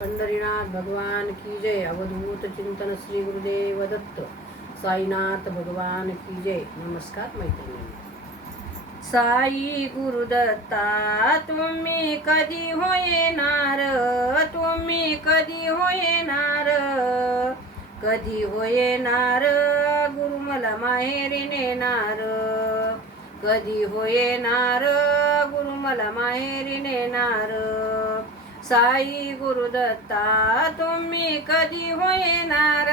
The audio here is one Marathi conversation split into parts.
पंढरीनाथ भगवान की जय. अवधूत चिंतन श्री गुरुदेव दत्त साईनाथ भगवान की जय. नमस्कार मैत्रिणी. साई गुरुदत्ता तुम्ही कधी हो येणार, तुम्ही कधी हो येणार, कधी हो येणार, गुरु मला माहेरी नेणार, कधी हो येणार, गुरु मला माहेरी नेणार. साई गुरुदत्ता तुम्ही कधी हो येणार,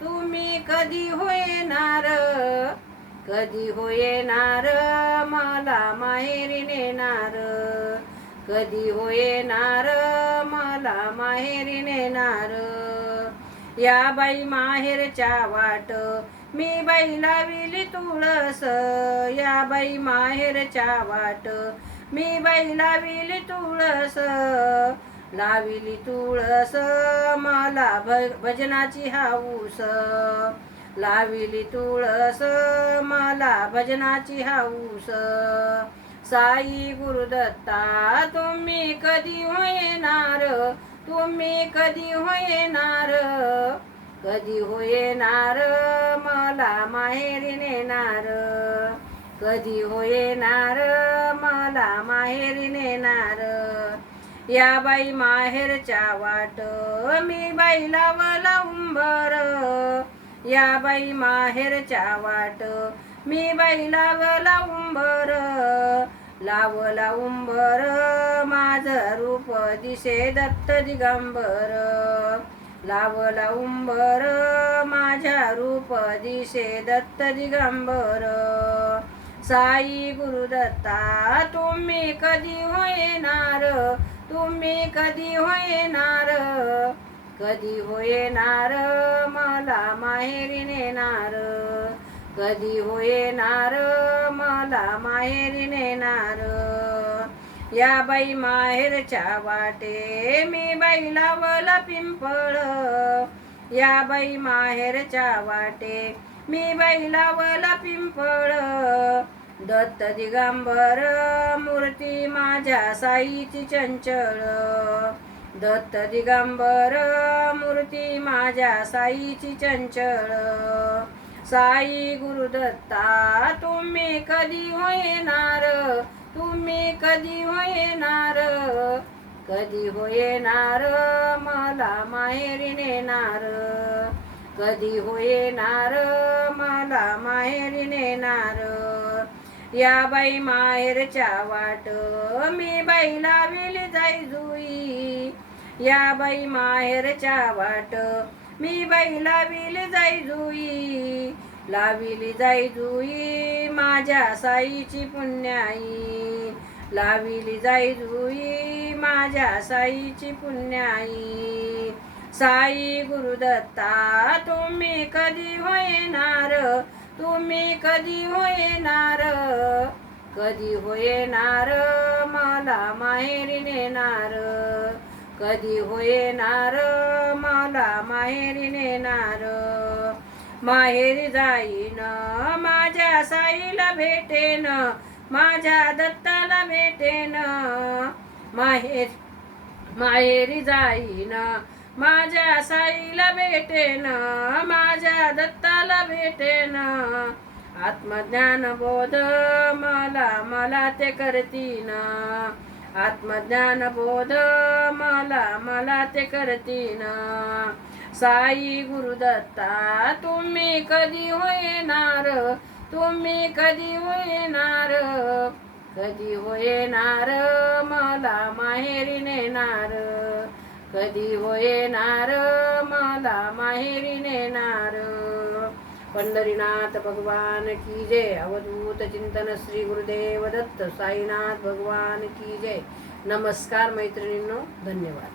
तुम्ही कधी हो येणार, कधी हो येणार, मला माहेरी नेणार, कधी हो येणार, मला माहेरी नेणार. या बाई माहेरच्या वाट मी बाई लाविली तुळस, या बाई माहेरच्या वाट मी बाई लाविली तुळस, लाविली तुळस, मला भजनाची हाऊस, लाविली तुळस, मला भजनाची हाऊस. साई गुरुदत्ता तुम्ही कधी हो येणार, तुम्ही कधी हो येणार, कधी हो येणार, मला माहेरी नेणार, कधी हो येणार, मला माहेरी नेणार. या बाई माहेरच्या वाट मी बाई लावला उंबर, या बाई माहेरच्या वाट मी बाई लावला उंबर, लावला उंबर, माझं रूप दिसे दत्त दिगंबर, लावला उंबर, माझ्या रूप दिसे दत्त दिगंबर. साई गुरुदत्ता तुम्ही कधी हो येणार, तुम्ही कधी हो येणार, कधी हो येणार, मला माहेरी नेणार, कधी हो येणार, मला माहेरी नेणार. या बाई माहेरच्या वाटे मी बाई लावला पिंपळ, या बाई माहेरच्या वाटे मी बाई लावला पिंपळ, दत्त दिगंबर मूर्ती माझ्या साईची चंचळ, दत्त दिगंबर मूर्ती माझ्या साईची चंचळ. साई गुरुदत्ता तुम्ही कधी हो येणार, तुम्ही कधी हो येणार, कधी हो येणार, मला माहेरी नेणार, कधी हो येणार, मला माहेरी नेणार. या बाई माहेरच्या वाट मी बाई लाविली जाई जुई, या बाई माहेरच्या वाट मी बाई लाविली जाई जुई, लाविली जाई जुई, माझ्या साईची पुण्याई, लाविली जाई जुई, माझ्या साईची पुण्याई. साई गुरुदत्ता तुम्ही कधी हो येणार, तुम्ही कधी हो येणार, कधी हो येणार, मला माहेरी नेणार, कधी हो येणार, मला माहेरी नेणार. माहेरी जाईन माझ्या साईला भेटेन, माझ्या दत्ताला भेटेन, माहेरी जाईन माझ्या साईला भेटेन, माझ्या दत्ताला भेटेन. आत्मज्ञान बोध मला मला ते करतीन, आत्मज्ञान बोध मला मला ते करतीन. साई गुरुदत्ता तुम्ही कधी हो येणार, तुम्ही कधी हो येणार, कधी हो येणार, मला माहेरी नेणार, कधी हो येणार, मला माहेरी नेणार. पंढरीनाथ भगवान की जय. अवधूत चिंतन श्री गुरुदेव दत्त साईनाथ भगवान की जय. नमस्कार मैत्रिणींनो. धन्यवाद.